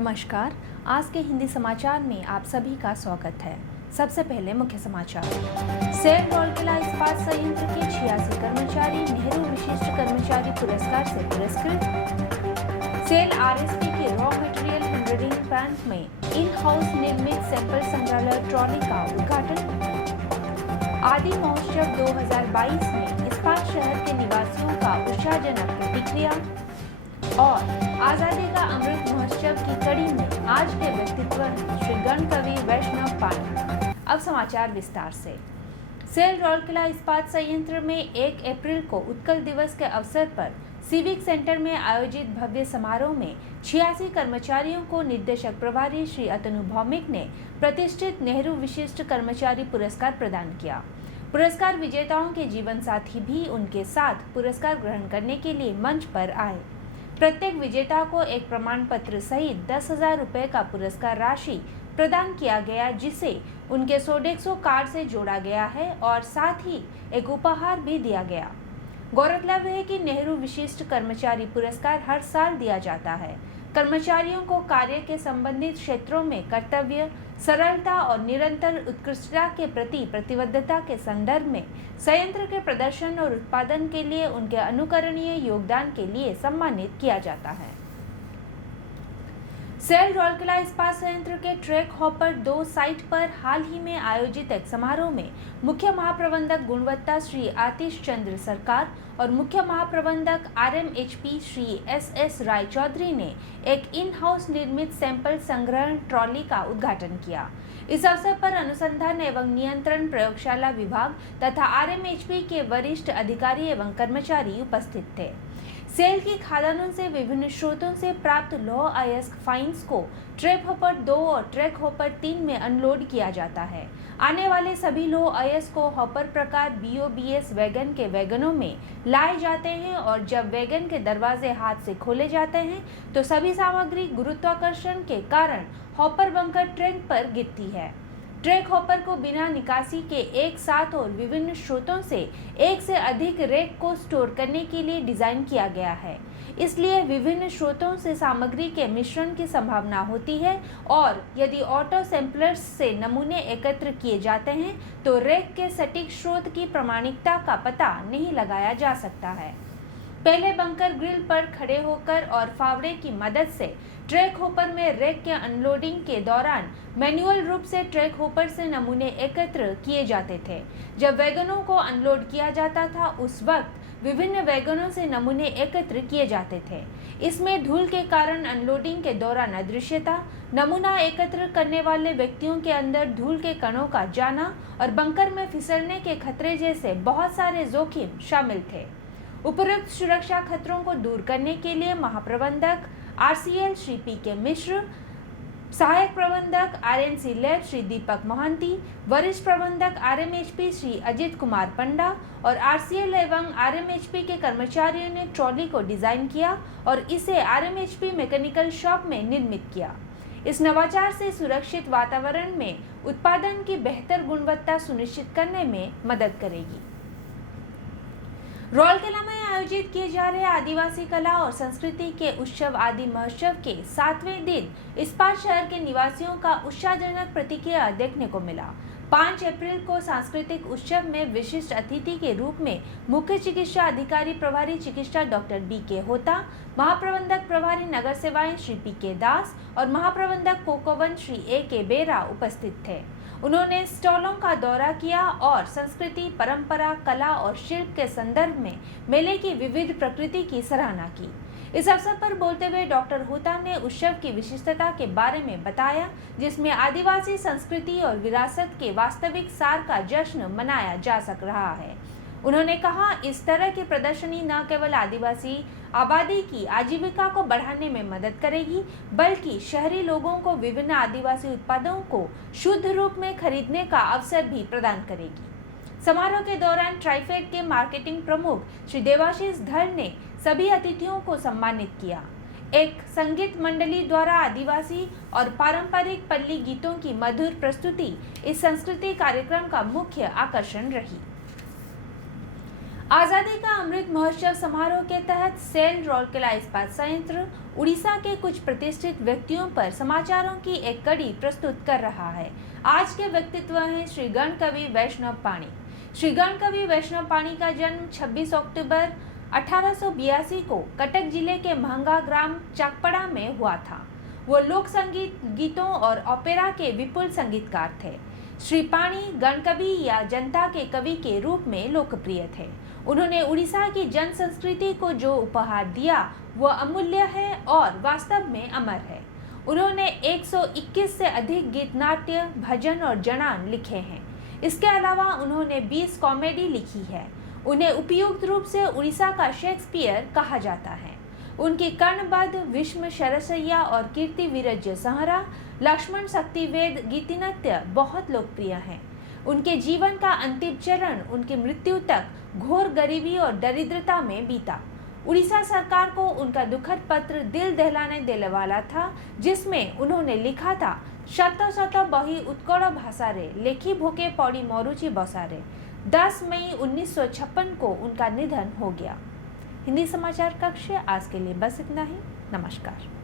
नमस्कार। आज के हिंदी समाचार में आप सभी का स्वागत है। सबसे पहले मुख्य समाचार। सेल राउरकेला इस्पात संयंत्र के 86 कर्मचारी नेहरू विशिष्ट कर्मचारी पुरस्कार से पुरस्कृत। सेल आरएसपी के रॉ मटेरियल हैंडलिंग प्लांट में इन हाउस निर्मित सैंपल संग्रहालय ट्रॉली का उद्घाटन। आदि महोत्सव 2022 में इस्पात शहर के निवासियों का उत्साहजनक प्रतिक्रिया। और आजादी का अमृत महोत्सव की कड़ी में आज के व्यक्तित्व श्री गण कवि वैष्णव पांडे। अब समाचार विस्तार से। सेल राउरकेला इस्पात संयंत्र में 1 अप्रैल को उत्कल दिवस के अवसर पर सिविक सेंटर में आयोजित भव्य समारोह में 86 कर्मचारियों को निदेशक प्रभारी श्री अतनु भौमिक ने प्रतिष्ठित नेहरू विशिष्ट कर्मचारी पुरस्कार प्रदान किया। पुरस्कार विजेताओं के जीवन साथी भी उनके साथ पुरस्कार ग्रहण करने के लिए मंच पर आए। प्रत्येक विजेता को एक प्रमाण पत्र सहित 10,000 रुपए का पुरस्कार राशि प्रदान किया गया, जिसे उनके सोडेक्सो कार्ड से जोड़ा गया है और साथ ही एक उपहार भी दिया गया। गौरतलब है कि नेहरू विशिष्ट कर्मचारी पुरस्कार हर साल दिया जाता है। कर्मचारियों को कार्य के संबंधित क्षेत्रों में कर्तव्य, सरलता और निरंतर उत्कृष्टता के प्रति प्रतिबद्धता के संदर्भ में संयंत्र के प्रदर्शन और उत्पादन के लिए उनके अनुकरणीय योगदान के लिए सम्मानित किया जाता है। सेल राउरकेला इस्पात संयंत्र के ट्रैक हॉपर 2 साइट पर हाल ही में आयोजित एक समारोह में मुख्य महाप्रबंधक गुणवत्ता श्री आतिश चंद्र सरकार और मुख्य महाप्रबंधक RMHP श्री SS राय चौधरी ने एक इन हाउस निर्मित सैंपल संग्रहण ट्रॉली का उद्घाटन किया। इस अवसर पर अनुसंधान एवं नियंत्रण प्रयोगशाला विभाग तथा RMHP के वरिष्ठ अधिकारी एवं कर्मचारी उपस्थित थे। सेल की खादानों से विभिन्न स्रोतों से प्राप्त लौह अयस्क फाइन्स को ट्रैक हॉपर 2 और ट्रैक हॉपर 3 में अनलोड किया जाता है। आने वाले सभी लौह अयस्क को हॉपर प्रकार BOBS वैगन के वैगनों में लाए जाते हैं और जब वैगन के दरवाजे हाथ से खोले जाते हैं तो सभी सामग्री गुरुत्वाकर्षण के कारण हॉपर बंकर ट्रैक पर गिरती है। ट्रैक हॉपर को बिना निकासी के एक साथ और विभिन्न स्रोतों से एक से अधिक रैक को स्टोर करने के लिए डिजाइन किया गया है। इसलिए विभिन्न स्रोतों से सामग्री के मिश्रण की संभावना होती है और यदि ऑटो सैंपलर्स से नमूने एकत्र किए जाते हैं तो रैक के सटीक स्रोत की प्रामाणिकता का पता नहीं लगाया जा सकता है। पहले बंकर ग्रिल पर खड़े होकर और फावड़े की मदद से ट्रैक होपर में रैक के अनलोडिंग के दौरान मैन्युअल रूप से ट्रैक होपर से नमूने एकत्र किए जाते थे। जब वैगनों को अनलोड किया जाता था उस वक्त विभिन्न वैगनों से नमूने एकत्र किए जाते थे। इसमें धूल के कारण अनलोडिंग के दौरान अदृश्यता, नमूना एकत्र करने वाले व्यक्तियों के अंदर धूल के कणों का जाना और बंकर में फिसलने के खतरे जैसे बहुत सारे जोखिम शामिल थे। उपरोक्त सुरक्षा खतरों को दूर करने के लिए महाप्रबंधक RCL श्री PK मिश्र, सहायक प्रबंधक RNC लैब श्री दीपक मोहंती, वरिष्ठ प्रबंधक RMHP श्री अजित कुमार पंडा और RCL एवं RMHP के कर्मचारियों ने ट्रॉली को डिजाइन किया और इसे RMHP मैकेनिकल शॉप में निर्मित किया। इस नवाचार से सुरक्षित वातावरण में उत्पादन की बेहतर गुणवत्ता सुनिश्चित करने में मदद करेगी। राउरकेला में आयोजित किए जा रहे आदिवासी कला और संस्कृति के उत्सव आदि महोत्सव के 7वें दिन इस्पात शहर के निवासियों का उत्साहजनक प्रतिक्रिया देखने को मिला। 5 अप्रैल को सांस्कृतिक उत्सव में विशिष्ट अतिथि के रूप में मुख्य चिकित्सा अधिकारी प्रभारी चिकित्सा डॉक्टर BK होता, महाप्रबंधक प्रभारी नगर सेवाएं श्री PK दास और महाप्रबंधक कोकोवन श्री AK बेरा उपस्थित थे। उन्होंने स्टॉलों का दौरा किया और संस्कृति, परंपरा, कला और शिल्प के संदर्भ में मेले की विविध प्रकृति की सराहना की। इस अवसर पर बोलते हुए डॉक्टर होता ने उत्सव की विशिष्टता के बारे में बताया, जिसमें आदिवासी संस्कृति और विरासत के वास्तविक सार का जश्न मनाया जा सक रहा है। उन्होंने कहा, इस तरह की प्रदर्शनी न केवल आदिवासी आबादी की आजीविका को बढ़ाने में मदद करेगी, बल्कि शहरी लोगों को विभिन्न आदिवासी उत्पादों को शुद्ध रूप में खरीदने का अवसर भी प्रदान करेगी। समारोह के दौरान ट्राइफेड के मार्केटिंग प्रमुख श्री देवाशीष धर ने सभी अतिथियों को सम्मानित किया। एक संगीत मंडली द्वारा आदिवासी और पारंपरिक पल्ली गीतों की मधुर प्रस्तुति इस संस्कृति कार्यक्रम का मुख्य आकर्षण रही। आज़ादी का अमृत महोत्सव समारोह के तहत सेल राउरकेला इस्पात संयंत्र उड़ीसा के कुछ प्रतिष्ठित व्यक्तियों पर समाचारों की एक कड़ी प्रस्तुत कर रहा है। आज के व्यक्तित्व हैं श्री गणकवि वैष्णव पाणी। श्री गणकवि वैष्णव पाणी का जन्म 26 अक्टूबर 1882 को कटक जिले के महंगा ग्राम चाकपड़ा में हुआ था। वो लोक संगीत, गीतों और ओपेरा के विपुल संगीतकार थे। श्री पाणी गणकवि या जनता के कवि के रूप में लोकप्रिय थे। उन्होंने उड़ीसा की जन संस्कृति को जो उपहार दिया वो अमूल्य है और वास्तव में अमर है। उन्होंने 121 से अधिक गीत, नाट्य, भजन और जनान लिखे हैं। इसके अलावा उन्होंने 20 कॉमेडी लिखी है। उन्हें उपयुक्त रूप से उड़ीसा का शेक्सपियर कहा जाता है। उनकी कर्णबद्ध, विष्म शरसैया और कीर्ति वीरज संहरा, लक्ष्मण शक्तिवेद गीतिनृत्य बहुत लोकप्रिय हैं। उनके जीवन का अंतिम चरण उनकी मृत्यु तक घोर गरीबी और दरिद्रता में बीता। उड़ीसा सरकार को उनका दुखद पत्र दिल दहलाने देने वाला था, जिसमें उन्होंने लिखा था, शत शत बही उत्कल भाषारे लेखी भोके पौड़ी मरुचि बसारे। 10 मई 1956 को उनका निधन हो गया। हिंदी समाचार कक्ष आज के लिए बस इतना ही। नमस्कार।